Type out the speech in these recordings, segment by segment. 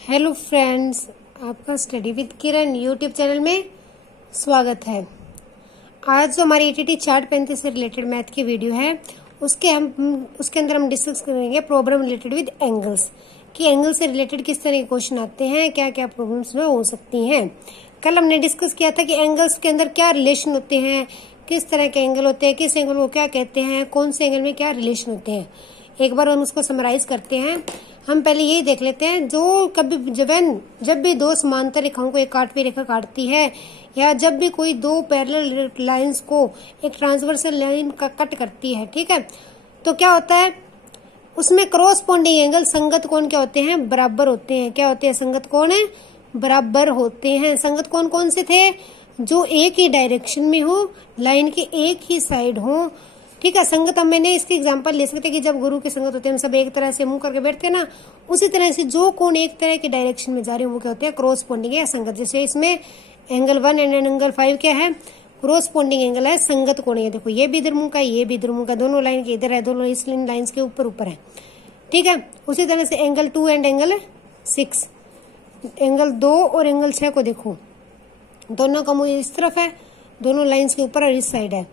Hello friends, आपका study with Kiran YouTube channel में स्वागत है। आज जो हमारी एटीटी चार्ट 35 से रिलेटेड मैथ की वीडियो है उसके अंदर हम डिस्कस करेंगे प्रॉब्लम रिलेटेड विद एंगल्स कि एंगल से रिलेटेड किस तरह के क्वेश्चन आते हैं, क्या क्या प्रॉब्लम्स में हो सकती हैं। कल हमने डिस्कस किया था कि एंगल्स के अंदर क्या रिलेशन होते हैं, किस तरह के एंगल होते हैं, किस एंगल को क्या कहते हैं, कौन से एंगल में क्या रिलेशन होते हैं। एक बार हम उसको समराइज करते हैं। हम पहले यही देख लेते हैं, जो कभी जब भी दो समांतर रेखाओं को एक काटवी रेखा काटती है या जब भी कोई दो पैरेलल लाइंस को एक ट्रांसवर्सल लाइन का कट करती है, ठीक है, तो क्या होता है उसमें क्रॉसपोंडिंग एंगल संगत कोण क्या होते हैं, बराबर होते हैं। क्या होते हैं, संगत कोण है बराबर होते हैं। संगत कोण कौन से थे, जो एक ही डायरेक्शन में हो, लाइन के एक ही साइड हो, ठीक है। संगत हम मैंने इसके एग्जांपल ले सकते हैं कि जब गुरु की संगत होते हैं, हम सब एक तरह से मुंह करके बैठते हैं ना, उसी तरह से जो कोण एक तरह के डायरेक्शन में जा रहे हैं वो क्या होते हैं, क्रॉसपोंडिंग है संगत। जैसे इसमें एंगल 1 एंड एंगल 5 क्या है, क्रॉसपोंडिंग एंगल है, संगत कोण है। देखो ये भी इधर मुंह का, ये भी इधर मुंह का, दोनों लाइन के इधर है, दोनों इस लाइन के ऊपर है, ठीक है। उसी तरह से एंगल 2 एंड एंगल 6, एंगल 2 और एंगल 6 को देखो, दोनों का मुंह इस तरफ है, दोनों लाइंस के ऊपर और इस साइड है।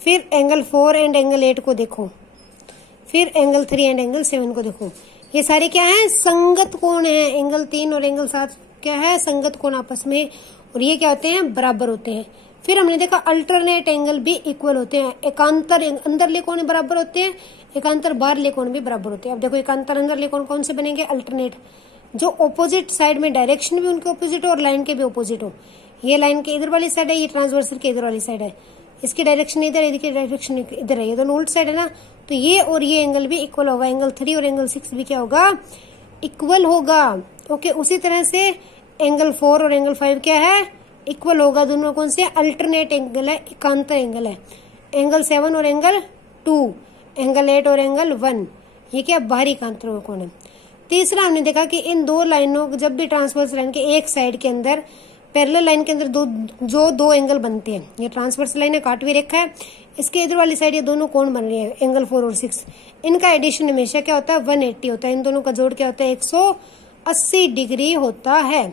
फिर एंगल 4 एंड एंगल 8 को देखो, फिर एंगल 3 एंड एंगल 7 को देखो। ये सारे क्या है, संगत कोण है। एंगल 3 और एंगल 7 क्या है, संगत कोण आपस में, और ये क्या होते हैं, बराबर होते हैं। फिर हमने देखा अल्टरनेट एंगल भी इक्वल होते हैं। एकांतर अंदरले कोण बराबर होते हैं, एकांतर बाहरले कोण भी बराबर होते हैं। अब देखो एकांतर अंदरले कोण कौन से बनेंगे, अल्टरनेट, जो ऑपोजिट साइड में डायरेक्शन भी उनके ऑपोजिट हो और लाइन के भी ऑपोजिट हो। ये लाइन के इधर वाली साइड है, ये ट्रांसवर्सल के इधर वाली साइड है, इसकी डायरेक्शन इधर है, इसकी डायरेक्शन इधर है, ये दोनों उल्ट साइड है ना, तो ये और ये एंगल भी इक्वल होगा। एंगल 3 और एंगल 6 भी क्या होगा, इक्वल होगा। ओके, उसी तरह से एंगल 4 और एंगल 5 क्या है, इक्वल होगा। दोनों कौन से, अल्टरनेट एंगल है, एकांतर एंगल है। एंगल 7 और एंगल 2, एंगल 8 और एंगल 1, ये क्या बाहरी एकांतर कोण है। तीसरा हमने देखा कि इन दो लाइनों जब भी ट्रांसवर्स लाइन के एक साइड के अंदर पैरेलल लाइन के अंदर दो एंगल बनते हैं, ये ट्रांसवर्स लाइन है, काटवी रेखा है, इसके इधर वाली साइड ये दोनों कोण बन रहे हैं, एंगल 4 और 6, इनका एडिशन हमेशा क्या होता है, 180 होता है। इन दोनों का जोड़ क्या होता है, 180 डिग्री होता है।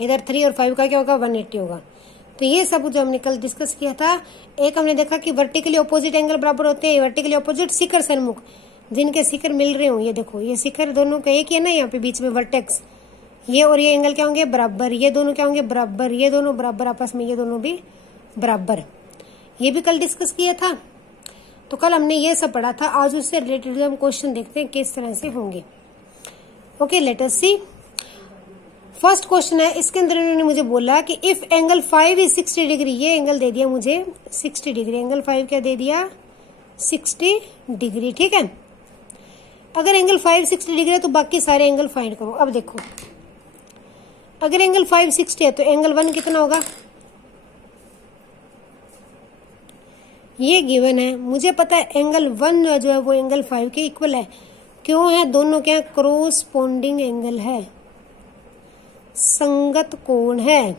इधर 3 और 5 का क्या होगा, 180 होगा। तो ये सब जो हमने कल डिस्कस किया था। एक हमने देखा कि वर्टिकली ऑपोजिट एंगल बराबर होते हैं, वर्टिकली ऑपोजिट शिखर सन्मुख, जिनके शिखर मिल रहे हो, ये देखो ये शिखर दोनों का एक ही है ना, यहाँ पे बीच में वर्टेक्स, ये और ये एंगल क्या होंगे, बराबर, ये दोनों क्या होंगे, बराबर, ये दोनों बराबर आपस में, ये दोनों भी बराबर। ये भी कल डिस्कस किया था। तो कल हमने ये सब पढ़ा था। आज उससे रिलेटेड हम क्वेश्चन देखते हैं किस तरह से होंगे। ओके, लेट अस सी। फर्स्ट क्वेश्चन है, इसके अंदर इन्होंने मुझे बोला कि इफ एंगल 5 इज 60 डिग्री, ये एंगल दे दिया मुझे 60 डिग्री, एंगल 5 क्या दे दिया, 60 डिग्री, ठीक है। अगर एंगल 5 60 डिग्री है तो बाकी सारे एंगल फाइंड करो। अब देखो, अगर एंगल 5 60 है तो एंगल 1 कितना होगा, ये गिवन है। मुझे पता है एंगल 1 जो है वो एंगल 5 के इक्वल है। क्यों है, दोनों क्या क्रॉसपोंडिंग एंगल है, संगत कोण है।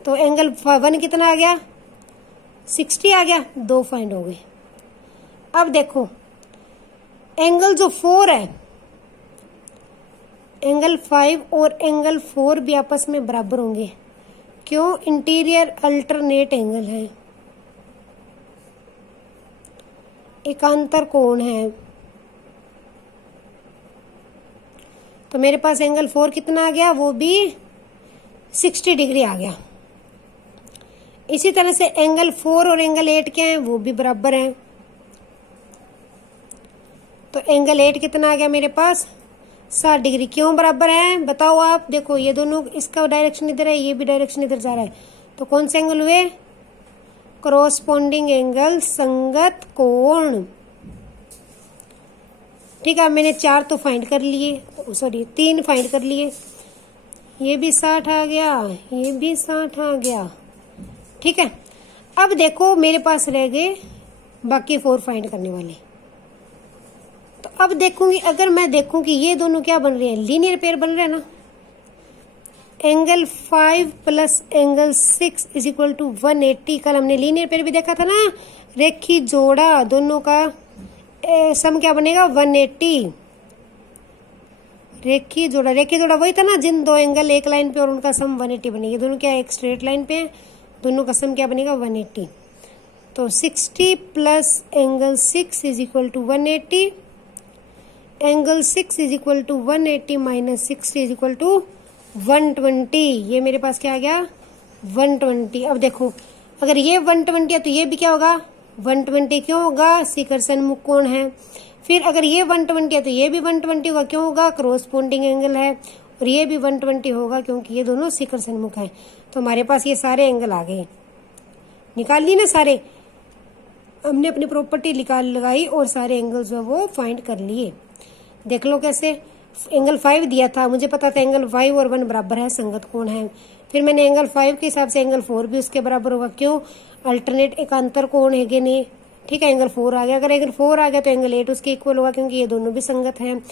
तो एंगल 1 कितना आ गया, 60 आ गया, 2 फाइंड हो गए। अब देखो एंगल जो 4 है, एंगल 5 और एंगल 4 भी आपस में बराबर होंगे। क्यों, इंटीरियर अल्टरनेट एंगल है, एकांतर कोण है। तो मेरे पास एंगल 4 कितना आ गया, वो भी 60 डिग्री आ गया। इसी तरह से एंगल 4 और एंगल 8 क्या है, वो भी बराबर है। तो एंगल 8 कितना आ गया मेरे पास, 60 डिग्री। क्यों बराबर है, बताओ आप। देखो ये दोनों, इसका डायरेक्शन इधर है, ये भी डायरेक्शन इधर जा रहा है, तो कौन से एंगल हुए, क्रॉसपोंडिंग एंगल, संगत कोण, ठीक है। मैंने 4 तो फाइंड कर लिए, सॉरी 3 फाइंड कर लिए, ये भी 60 आ गया, ये भी 60 आ गया, ठीक है। अब देखो मेरे पास रह गए बाकी 4 फाइंड करने वाले। तो अब देखूंगी, अगर मैं देखूं कि ये दोनों क्या बन रहे हैं, लीनियर पेयर बन रहे हैं ना, angle 5 plus angle 6 is equal to 180। कल हमने लीनियर पेयर भी देखा था ना, रेखी जोड़ा, दोनों का सम क्या बनेगा, 180। रेखीय जोड़ा वही था ना, जिन दो एंगल एक लाइन पे और उनका सम 180 बनेगी। दोनों क्या एक स्ट्रेट लाइन पे है, दोनों का सम क्या बनेगा 180। तो 60 plus angle 6 is equal to 180, angle 6 is equal to 180 minus 60 is equal to 120। ये मेरे पास क्या आ गया 120। अब देखो अगर ये 120 है तो ये भी क्या होगा 120। क्यों होगा, शिखर सन्मुख कोण है। फिर अगर ये 120 है तो ये भी 120 होगा, क्यों होगा, कॉरस्पॉन्डिंग एंगल है। और ये भी 120 होगा क्योंकि ये दोनों शिखर सन्मुख है। तो हमारे पास ये सारे एंगल आ गए, निकाल ली ना सारे, हमने अपनी प्रॉपर्टी लगाई और सारे एंगल जो वो फाइंड कर लिए। देख लो कैसे, एंगल 5 दिया था, मुझे पता था एंगल 5 और 1 बराबर है, संगत कोण है। फिर मैंने एंगल 5 के हिसाब से एंगल 4 भी उसके बराबर होगा, क्यों, अल्टरनेट एकांतर कोण है कि नहीं। ठीक है, एंगल 4 आ गया। अगर एंगल 4 आ गया तो एंगल 8 उसके इक्वल होगा क्योंकि ये दोनों भी संगत हैं।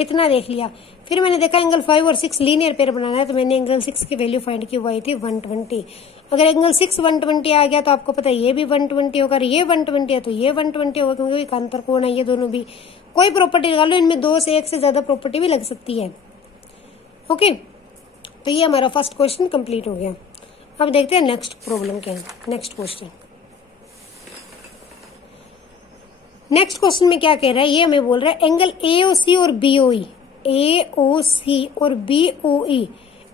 इतना देख लिया। फिर मैंने देखा एंगल 5 और 6 लीनियर पेयर बनाना है, तो मैंने एंगल 6 की वैल्यू फाइंड की, वो आई थी 120। अगर एंगल 6 120 आ गया तो आपको पता है ये भी 120 होगा, ये 120 है तो ये 120 होगा क्योंकि एकांतर कोण है ये दोनों भी। कोई प्रॉपर्टी लगा लो, इनमें 2 से 1 से ज्यादा प्रॉपर्टी भी लग सकती है। ओके, तो ये हमारा फर्स्ट क्वेश्चन कंप्लीट हो गया। अब देखते हैं नेक्स्ट प्रॉब्लम क्या है, नेक्स्ट क्वेश्चन। नेक्स्ट क्वेश्चन में क्या कह रहा है, ये हमें बोल रहा है एंगल AOC और BOE, AOC और BOE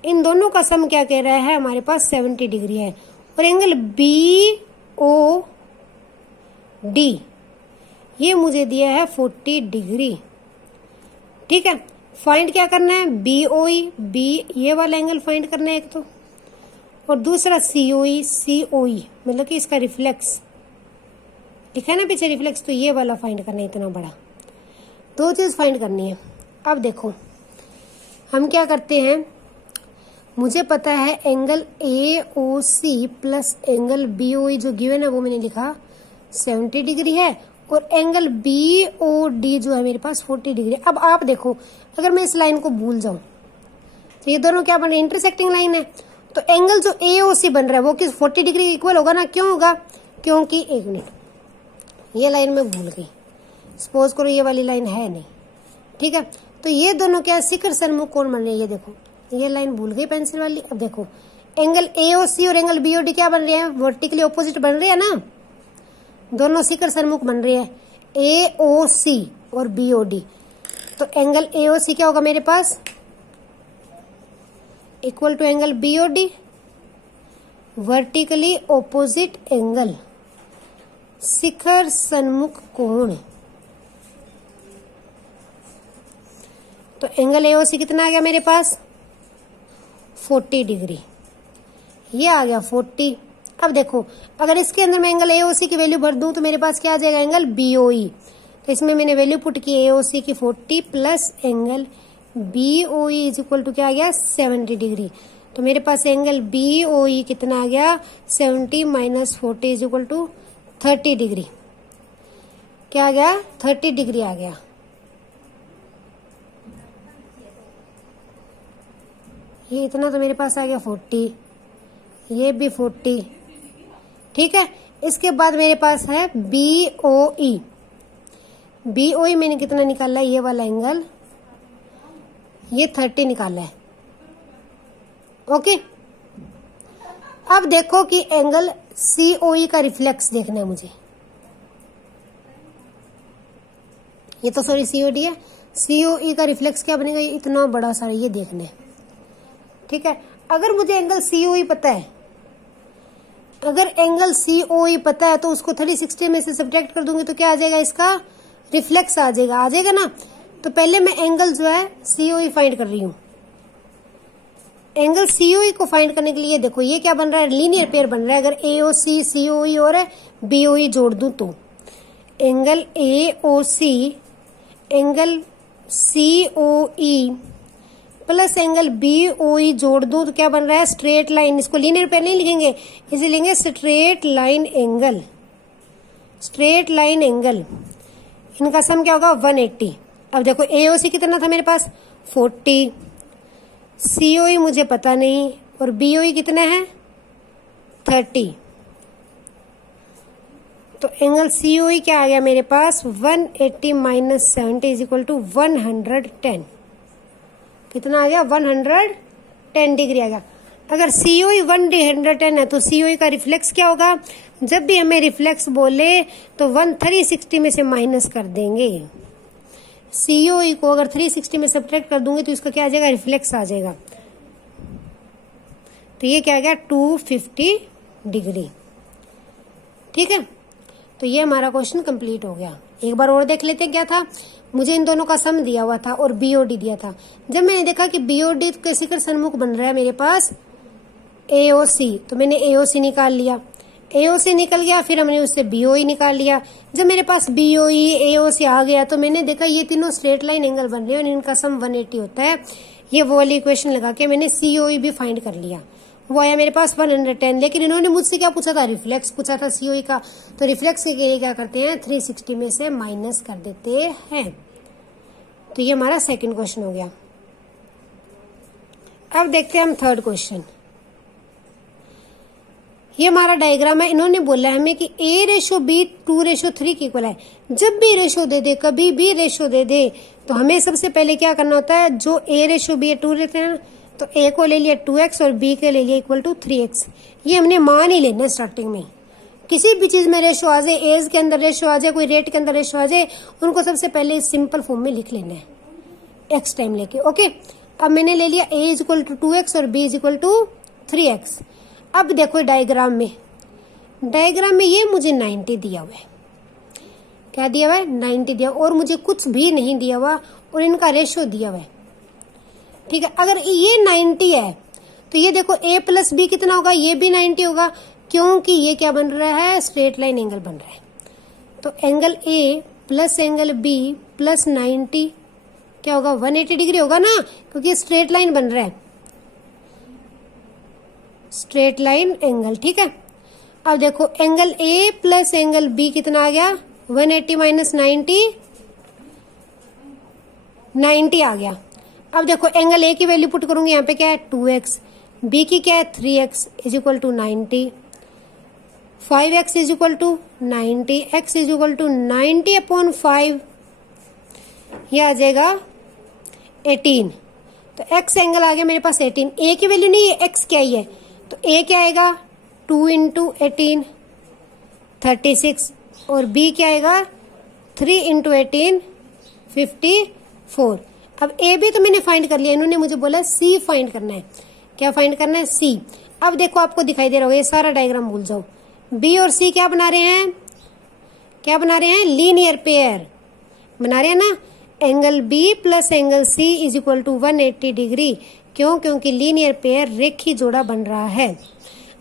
इन दोनों का सम क्या कह रहा है, हमारे पास 70 डिग्री है। और एंगल BOD ये मुझे दिया है 40 डिग्री। ठीक है, फाइंड क्या करना है, BOE, ये वाला एंगल फाइंड करना है एक तो, और दूसरा COE मतलब कि इसका रिफ्लेक्स लिखा है ना पीछे रिफ्लेक्स, तो ये वाला फाइंड करना है, इतना बड़ा। 2 चीज फाइंड करनी है। अब देखो हम क्या करते हैं, मुझे पता है angle AOC plus angle BOE जो गिवन है वो मैंने लिखा 70 डिग्री है, और एंगल BOD जो है मेरे पास 40 डिग्री। अब आप देखो अगर मैं इस लाइन को भूल जाऊं तो ये दोनों क्या बन रहे हैं, इंटरसेक्टिंग लाइन है। तो एंगल जो AOC बन रहा है वो किस 40 डिग्री इक्वल होगा ना। क्यों होगा, क्योंकि एक मिनट, ये लाइन मैं भूल गई, सपोज करो ये वाली लाइन है नहीं। ठीक है, तो ये दोनों क्या शिखर सन्मुख कोण बन रहे हैं। ये देखो ये लाइन भूल गई पेंसिल वाली। अब देखो एंगल AOC और एंगल BOD क्या बन रहे हैं, वर्टिकली ऑपोजिट बन रहे हैं ना, दोनों शिखर सन्मुख बन रहे हैं AOC और BOD। तो एंगल AOC क्या होगा मेरे पास equal to angle BOD, vertically opposite angle, शिखर सन्मुख कोण। तो एंगल AOC कितना आ गया मेरे पास 40 डिग्री, ये आ गया 40। अब देखो अगर इसके अंदर मैं एंगल AOC की वैल्यू भर दूं तो मेरे पास क्या आ जाएगा एंगल BOE। तो इसमें मैंने वैल्यू पुट की AOC की 40 plus angle BOE is equal to क्या आ गया 70 डिग्री। तो मेरे पास एंगल BOE कितना आ गया 70 minus 40 is equal to 30 degree. क्या आ गया 30 डिग्री आ गया। ये इतना तो मेरे पास आ गया 40, ये भी 40। ठीक है, इसके बाद मेरे पास है BOE। BOE मैंने कितना निकाला है, ये वाला एंगल ये 30 निकाला है। ओके, अब देखो कि एंगल COE का रिफ्लेक्स देखना है मुझे। ये तो सॉरी COD है, COE का रिफ्लेक्स क्या बनेगा, ये इतना बड़ा सारा ये देखना है। ठीक है, अगर मुझे एंगल COE पता है, अगर एंगल COE पता है तो उसको 360 में से सब्ट्रैक्ट कर दूंगी तो क्या आ जाएगा, इसका रिफ्लेक्स आ जाएगा ना। तो पहले मैं एंगल जो है COE फाइंड कर रही हूं। एंगल COE को फाइंड करने के लिए देखो ये क्या बन रहा है, लीनियर पेयर बन रहा है। अगर AOC COE और BOE जोड़ दूं तो angle AOC angle COE plus angle BOE जोड़ दूं तो क्या बन रहा है, स्ट्रेट लाइन। इसको लीनियर पेयर नहीं लिखेंगे, इसे लिखेंगे straight line angle. Straight line angle इनका सम क्या होगा 180। अब देखो AOC कितना था मेरे पास 40, COE मुझे पता नहीं, और BOE कितना है 30। तो एंगल COE क्या आ गया मेरे पास 180 माइनस 70 इज इक्वल टू 110। कितना आ गया 110 डिग्री आ गया। अगर COE 110 है तो COE का रिफ्लेक्स क्या होगा, जब भी हमें रिफ्लेक्स बोले तो 360 में से माइनस कर देंगे। COE को अगर 360 में सब्ट्रैक्ट कर दूंगे तो इसका क्या आ जाएगा, रिफ्लेक्स आ जाएगा। तो ये क्या आ गया 250 डिग्री। ठीक है, तो ये हमारा क्वेश्चन कंप्लीट हो गया। एक बार और देख लेते हैं क्या था। मुझे इन दोनों का सम दिया हुआ था और BOD दिया था। जब मैंने देखा कि BOD के शिखर सन्मुख बन रहा है मेरे पास AOC, तो मैंने AOC निकाल लिया। AOC निकल गया, फिर हमने उससे BOE निकाल लिया। जब मेरे पास BOE AOC आ गया तो मैंने देखा ये तीनों स्ट्रेट लाइन एंगल बन रहे हैं और इनका सम 180 होता है। ये वो वाली इक्वेशन लगा के मैंने COE भी फाइंड कर लिया, वो आया मेरे पास 110। लेकिन इन्होंने मुझसे क्या पूछा था, रिफ्लेक्स पूछा था COE का। तो रिफ्लेक्स के लिए क्या करते हैं, 360 में से माइनस कर देते हैं। तो ये हमारा सेकंड क्वेश्चन हो गया। अब देखते हैं हम थर्ड क्वेश्चन। ये हमारा डायग्राम है। इन्होंने बोला है हमें कि A/B 2/3 की इक्वल है। जब भी रेशो दे दे, कभी भी रेशो दे दे, तो हमें सबसे पहले क्या करना होता है, जो A/B 2 रहते हैं तो A को ले लिया 2x और B के ले लिया इक्वल टू 3x। ये हमने मान ही लेना स्टार्टिंग में। किसी भी चीज में रेशो आ जाए, एज के अंदर रेशो आ जाए, कोई रेट के अंदर रेशो आ जाए, उनको सबसे पहले सिंपल फॉर्म में लिख लेना है x टाइम लेके। ओके, अब मैंने ले लिया A इक्वल टू 2x और B इक्वल टू 3x। अब देखो डायग्राम में ये मुझे 90 दिया हुआ है। क्या दिया हुआ है, 90 दिया, और मुझे कुछ भी नहीं दिया हुआ और इनका रेशो दिया हुआ है। ठीक है, अगर ये 90 है तो ये देखो A प्लस B कितना होगा, ये भी 90 होगा, क्योंकि ये क्या बन रहा है, स्ट्रेट लाइन एंगल बन रहा है। तो angle A plus angle B plus 90 क्या होगा, 180 डिग्री होगा ना, क्योंकि स्ट्रेट लाइन बन रहा है, स्ट्रेट लाइन एंगल। ठीक है, अब देखो angle A plus angle B कितना आ गया, 180 माइनस 90 आ गया। अब देखो एंगल A की वैल्यू पुट करूंगी, यहाँ पे क्या है 2x, B की क्या है 3x is equal to 90, 5x is equal to 90, x is equal to 90 upon 5, ये आ जाएगा 18। तो x एंगल आ गया मेरे पास 18। A की वैल्यू नहीं है, x क्या ही है, तो A क्या आएगा 2 इंटू 18 36, और B क्या आएगा 3 इंटू 18 54। अब A भी तो मैंने फाइंड कर लिया, इन्होंने मुझे बोला C फाइंड करना है। क्या फाइंड करना है, C। अब देखो आपको दिखाई दे रहा होगा, ये सारा डायग्राम भूल जाओ। B और C क्या बना रहे हैं, क्या बना रहे हैं, लीनियर पेयर बना रहे हैं ना। Angle B plus angle C is equal to 180 degree. क्यों, क्योंकि लीनियर पेयर रेखी जोड़ा बन रहा है।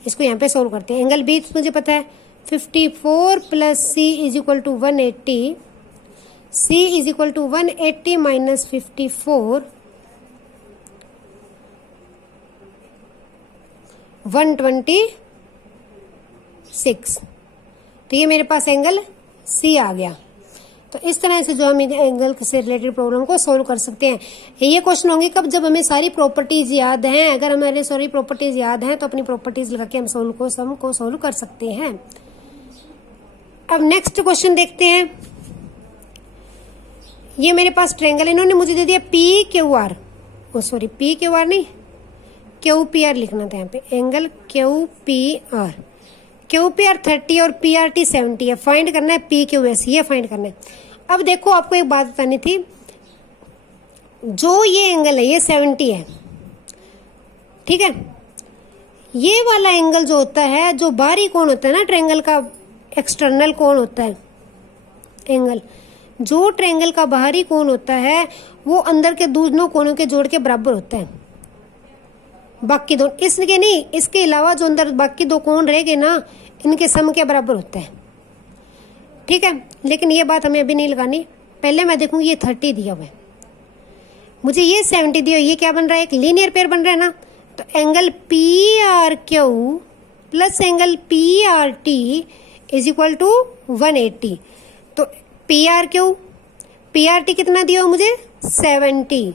इसको यहाँ पे सोल्व करते हैं। एंगल B मुझे पता है 54 plus C is equal to 180, C is equal to 180 minus 54 126। तो ये मेरे पास एंगल C आ गया। तो इस तरह से जो हम एंगल से रिलेटेड प्रॉब्लम को सोल्व कर सकते हैं। ये क्वेश्चन होंगे कब, जब हमें सारी प्रॉपर्टीज याद हैं। अगर हमारे सारी प्रॉपर्टीज याद हैं तो अपनी प्रॉपर्टीज लगा के हम सम को सोल्व कर सकते हैं। अब नेक्स्ट क्वेश्चन देखते हैं। ये मेरे पास ट्रायंगल, इन्होंने मुझे दे दिया PQR, सॉरी PQR नहीं QPR लिखना था यहाँ पे, एंगल QPR 30 और PRT 70 है। फाइंड करना है PQS, ये फाइंड करना है। अब देखो आपको एक बात बतानी थी, जो ये एंगल है ये 70 है, ठीक है। ये वाला एंगल जो होता है, जो बाहरी कोण होता है ना ट्रायंगल का, एक्सटर्नल कोण होता है एंगल, जो ट्रायंगल का बाहरी कोण होता है वो अंदर के दोनों कोणों के जोड़ के बराबर होता है। बाकी दो इसके नहीं, इसके अलावा जो अंदर बाकी दो कोण रहेंगे ना, इनके सम के बराबर होता है, ठीक है। लेकिन ये बात हमें अभी नहीं लगानी, पहले मैं देखूंगी ये 30 दिया हुआ है, मुझे ये 70 दिया, ये क्या बन रहा है, एक लीनियर पेयर बन रहा है ना। तो angle PRQ plus angle PRT is equal to 180। तो PRT कितना दिया हो मुझे 70,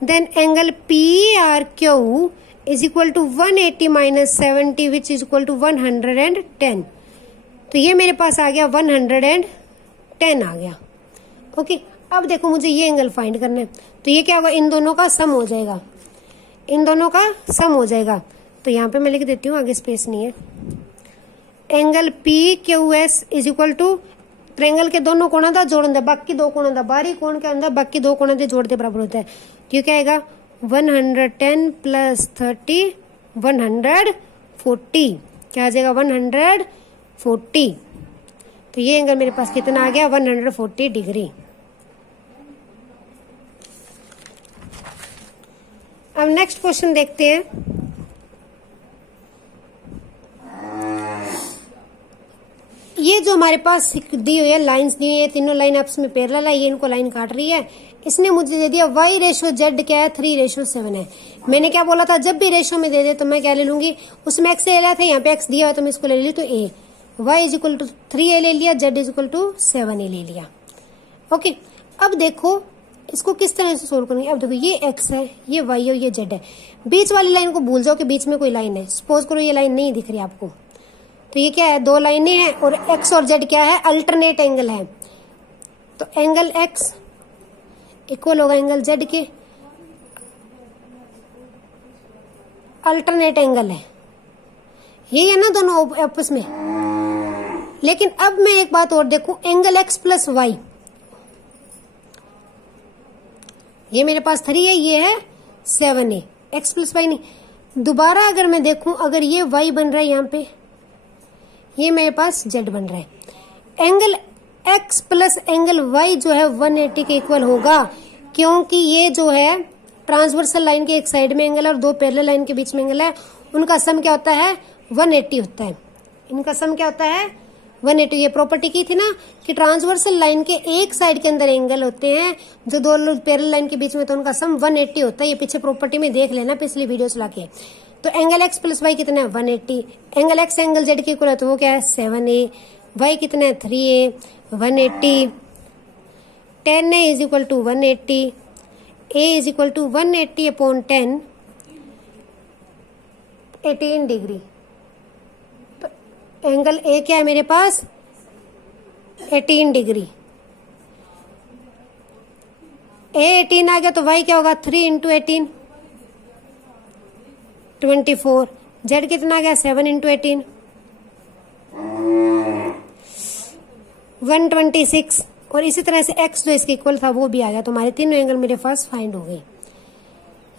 then angle PRQ is equal to 180 minus 70 which is equal to 110। तो ये मेरे पास आ गया 110 आ गया। ओके, अब देखो मुझे ये एंगल फाइंड करना है, तो ये क्या होगा, इन दोनों का सम हो जाएगा, इन दोनों का सम हो जाएगा। तो यहाँ पे मैं लिख देती हूँ, आगे स्पेस नहीं है। Angle P Q S is equal to, triangle के दोनों कोणों का जोड़ दे, बाकी दो कोणों का, बाहरी कोण के अंदर बाकी दो कोणों के जोड़ दे बराबर होता है। तो ये क्या आएगा, 110 प्लस 30 140, क्या आ जाएगा 140। तो ये एंगल मेरे पास कितना आ गया, 140 डिग्री। अब नेक्स्ट क्वेश्चन देखते हैं। ये जो हमारे पास दी हुई है, लाइंस दी हुई है, तीनों लाइन आपस में पैरेलल है, ये इनको लाइन काट रही है। इसने मुझे दे दिया y रेशो z क्या है, 3:7 है। मैंने क्या बोला था, जब भी रेशो में दे दे तो मैं क्या ले लूंगी, उसमें x ले लिया था, यहाँ पे x दिया हुआ तो मैं इसको ले ली, तो a, y is equal to 3a ले लिया, z is equal to 7a ले लिया। ओके, अब देखो इसको किस तरह से सोल्व करूंगी। अब देखो ये x है, ये y है, ये z है। बीच वाली लाइन को भूल जाओ कि बीच में कोई लाइन है। सपोज करो ये लाइन नहीं दिख रही आपको, तो ये क्या है, दो लाइनें हैं और x और z क्या है, अल्टरनेट एंगल है। तो एंगल x इक्वल होगा एंगल z के, अल्टरनेट एंगल है, यही है ना दोनों आपस में। लेकिन अब मैं एक बात और देखूं, एंगल x प्लस वाई, ये मेरे पास 3 है, ये है 7 है, x प्लस वाई नहीं। दोबारा अगर मैं देखूं, अगर ये y बन रहा है यहाँ पे, ये मेरे पास z बन रहा है। Angle x plus angle y जो है 180 के इक्वल होगा, क्योंकि ये जो है ट्रांसवर्सल लाइन के एक साइड में एंगल है और दो पैरेलल लाइन के बीच में एंगल है, उनका सम क्या होता है, 180 होता है। इनका सम क्या होता है, 180। ये प्रॉपर्टी की थी ना कि ट्रांसवर्सल लाइन के एक साइड के अंदर एंगल होते हैं जो दो पैरेलल लाइन के बीच में, तो उनका सम 180 होता है। ये पीछे प्रॉपर्टी में देख लेना, पिछली वीडियो चला के। तो एंगल x प्लस वाई कितना है, 180। एंगल x एंगल z के इक्वल है, तो वो क्या है, 7a। y कितना है, 3a, 180। 10a is equal to 180, a is equal to 180 upon 10, 18 degree. तो एंगल a क्या है मेरे पास, 18 डिग्री। a 18 आ गया, तो y क्या होगा, 3 इंटू 18 24। z कितना आ गया, 7 इंटू 18 126। और इसी तरह से x जो इसके इक्वल था वो भी आ गया। तो हमारे तीनों एंगल मेरे पास फाइंड हो गए।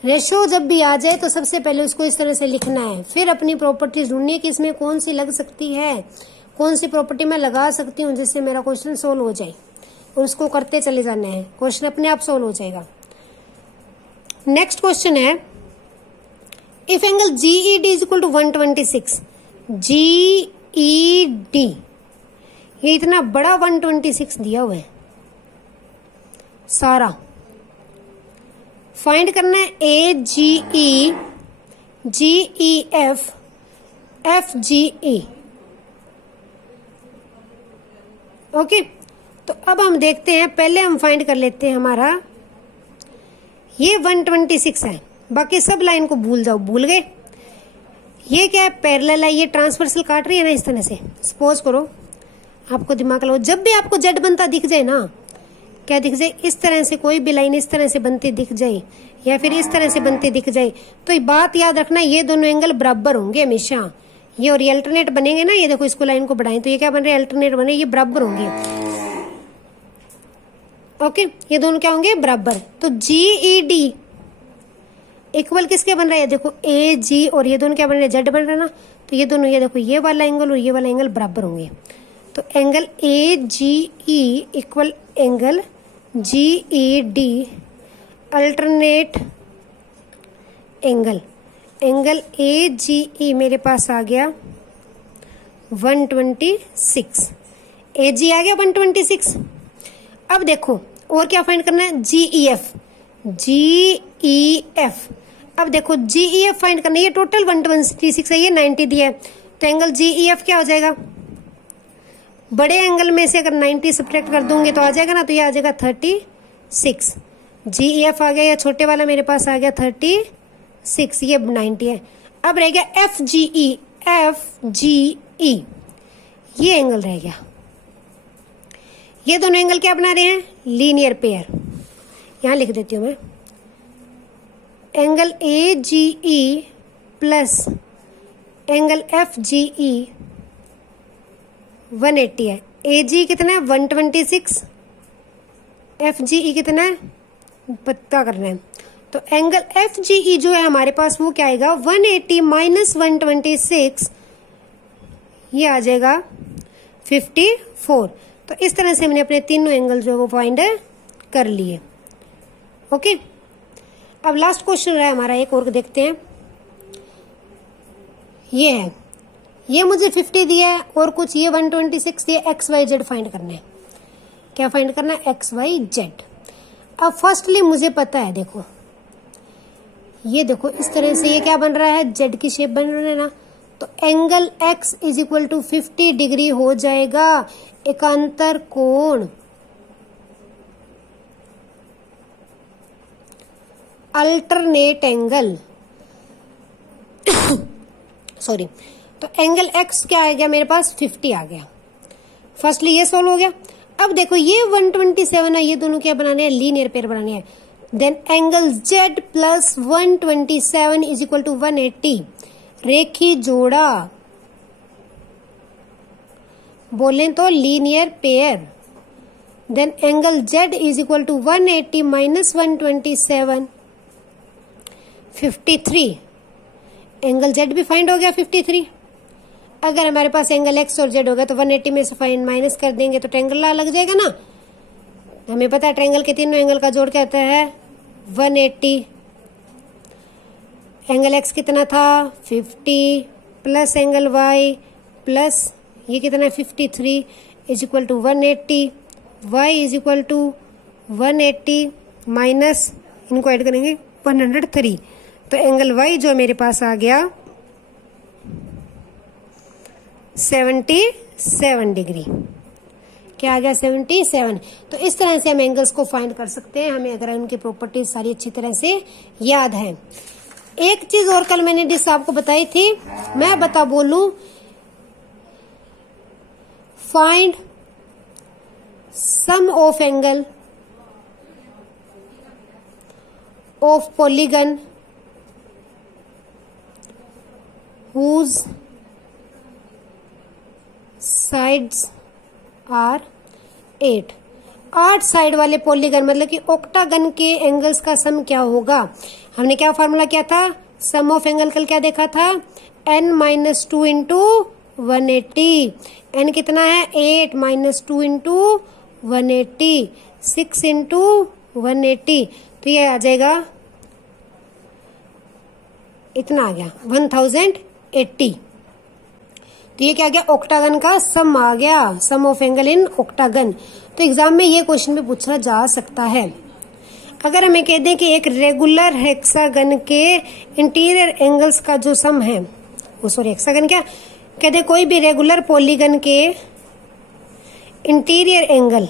रेशो जब भी आ जाए तो सबसे पहले उसको इस तरह से लिखना है, फिर अपनी प्रॉपर्टीज ढूंढनी है कि इसमें कौन सी लग सकती है, कौन सी प्रॉपर्टी मैं लगा सकती हूँ जिससे मेरा क्वेश्चन सोल्व हो जाए, और उसको करते चले जाना है, क्वेश्चन अपने आप सोल्व हो जाएगा। नेक्स्ट क्वेश्चन है, if angle GED is equal to 126, GED ये इतना बड़ा 126 दिया हुआ है, सारा फाइंड करना है। AGE, GEF, FGE। ओके, तो अब हम देखते हैं, पहले हम फाइंड कर लेते हैं हमारा ये 126 है, बाकी सब लाइन को भूल जाओ, भूल गए। ये क्या है, पैरेलल है, ये ट्रांसवर्सल काट रही है ना इस तरह से। सपोज करो आपको दिमाग लगाओ, जब भी आपको जेड बनता दिख जाए ना, क्या दिख जाए, इस तरह से कोई भी लाइन इस तरह से बनती दिख जाए या फिर इस तरह से बनती दिख जाए, तो ये बात याद रखना, ये दोनों एंगल बराबर होंगे हमेशा। ये और ये अल्टरनेट बनेंगे ना, ये देखो इसको लाइन को बढ़ाएं तो ये क्या बन रहे हैं, अल्टरनेट बने, ये बराबर होंगे। ओके, ये दोनों क्या होंगे, बराबर। तो GED इक्वल किसके बन रहा है, देखो AG, और ये दोनों क्या बन रहे हैं, जेड बन रहा है ना, तो ये दोनों, ये देखो ये वाला एंगल और ये वाला एंगल बराबर होंगे। तो angle AGE equal angle GED alternate angle. Angle AGE मेरे पास आ गया 126, AG आ गया 126। अब देखो और क्या फाइंड करना है, GEF, GEF। अब देखो GEF फाइंड करना है, ये टोटल 126 है, ये 90 दिया है, तो एंगल GEF क्या हो जाएगा, बड़े एंगल में से अगर 90 सब्ट्रैक्ट कर दूंगे तो आ जाएगा ना, तो ये आ जाएगा 36। GEF आ गया, या छोटे वाला मेरे पास आ गया 36, ये 90 है। अब रह गया FGE, FGE ये एंगल रह गया। ये दोनों एंगल क्या बना रहे हैं? Linear pair. यहां लिख देती हूं मैं, angle AGE plus angle FGE 180 है। AG कितना है? 126। FGE कितना है? पता करना है। तो एंगल FGE जो है हमारे पास वो क्या आएगा? 180 माइनस 126, ये आ जाएगा 54। तो इस तरह से हमने अपने तीनों एंगल जो है वो फाइंड कर लिए। ओके, अब लास्ट क्वेश्चन रहा है हमारा, एक और देखते हैं। ये है, ये मुझे 50 दिया है और कुछ ये 126 दिया। XYZ फाइंड करना है। क्या फाइंड करना है? XYZ। अब फर्स्टली मुझे पता है, देखो ये देखो इस तरह से ये क्या बन रहा है? Z की शेप बन रहा है ना। तो angle X is equal to 50 degree हो जाएगा एकांतर कोण अल्टरनेट एंगल सॉरी। तो एंगल X क्या आ गया मेरे पास? 50 आ गया। फर्स्टली ये सोल्व हो गया। अब देखो ये 127 है, ये दोनों क्या बनाने हैं? लीनियर पेयर बनाने हैं। Then angle Z plus 127 is equal to 180, रेखी जोड़ा, बोले तो linear pair. Then angle Z is equal to 180 minus 127 53। Angle Z भी फाइंड हो गया 53। अगर हमारे पास एंगल X और Z होगा तो 180 में से फाइंड माइनस कर देंगे तो ट्रायंगल लग जाएगा ना। हमें पता है ट्रायंगल के तीनों एंगल का जोड़ क्या होता है? 180। एंगल X कितना था? 50 प्लस एंगल Y प्लस ये कितना है? 53 is equal to 180। Y is equal to 180 minus इनको ऐड करेंगे 103। तो एंगल Y जो मेरे पास आ गया 77 डिग्री। क्या आ गया? 77। तो इस तरह से हम एंगल्स को फाइंड कर सकते हैं, हमें अगर उनकी प्रॉपर्टीज सारी अच्छी तरह से याद है। एक चीज और कल मैंने डिस आपको बताई थी, मैं बता बोलूं, find sum of angle of polygon whose sides are 8। 8 side वाले पॉलीगन मतलब कि ऑक्टागन के एंगल्स का सम क्या होगा? हमने क्या फॉर्मूला किया था? सम ऑफ एंगल कल क्या देखा था? n-2 into 180। n कितना है? 8 माइनस 2 इंटू 180, 6 इंटू 180। तो ये आ जाएगा, इतना आ गया 1080। तो ये क्या आ गया? ऑक्टागन का सम आ गया, सम ऑफ एंगल इन ऑक्टागन। तो एग्जाम में ये क्वेश्चन भी पूछा जा सकता है। अगर हमें कह दें कि एक रेगुलर हेक्सागन के इंटीरियर एंगल्स का जो सम है, वो सॉरी हेक्सागन क्या कह दे, कोई भी रेगुलर पॉलीगन के इंटीरियर एंगल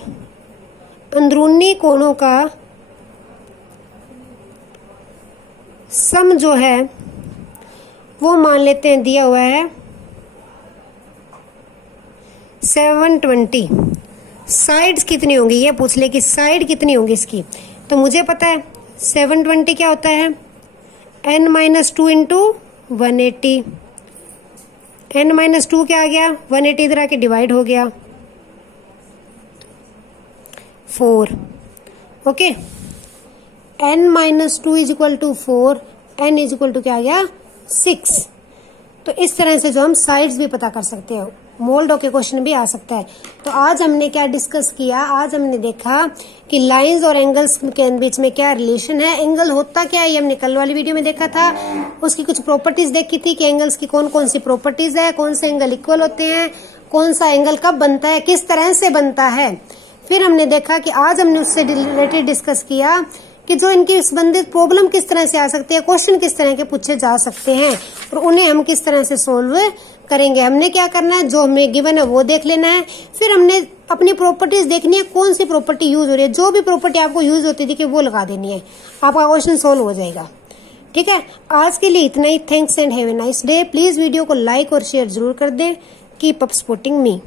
अंदरूनी कोणों का सम जो है वो मान लेते हैं दिया हुआ है 720। साइड्स कितनी होंगी ये पूछ ले कि साइड कितनी होंगी इसकी, तो मुझे पता है 720 क्या होता है? n-2 into 180। n-2 क्या आ गया? 180 इधर आके डिवाइड हो गया 4। Okay, n-2 is equal to 4, n is equal to क्या आ गया? 6। तो इस तरह से जो हम साइड्स भी पता कर सकते हैं, मोल्ड के क्वेश्चन भी आ सकता है। तो आज हमने क्या डिस्कस किया? आज हमने देखा कि लाइंस और एंगल्स के बीच में क्या रिलेशन है, एंगल होता क्या है ये हमने कल वाली वीडियो में देखा था। उसकी कुछ प्रॉपर्टीज देखी थी कि एंगल्स की कौन कौन सी प्रॉपर्टीज है, कौन से एंगल इक्वल होते हैं, कौन सा एंगल कब बनता है, किस तरह से बनता है। फिर हमने देखा कि आज हमने उससे रिलेटेड डिस्कस किया कि जो इनकी संबंधित प्रॉब्लम किस तरह से आ सकती है, क्वेश्चन किस तरह के पूछे जा सकते हैं और उन्हें हम किस तरह से सोल्व करेंगे। हमने क्या करना है, जो हमें गिवन है वो देख लेना है। फिर हमने अपनी प्रॉपर्टीज देखनी है, कौन सी प्रॉपर्टी यूज हो रही है, जो भी प्रॉपर्टी आपको यूज होती थी कि वो लगा देनी है, आपका क्वेश्चन सोल्व हो जाएगा। ठीक है, आज के लिए इतना ही। Thanks and have a nice day. Please video को लाइक और शेयर जरूर कर दें। कीप अप सपोर्टिंग मी।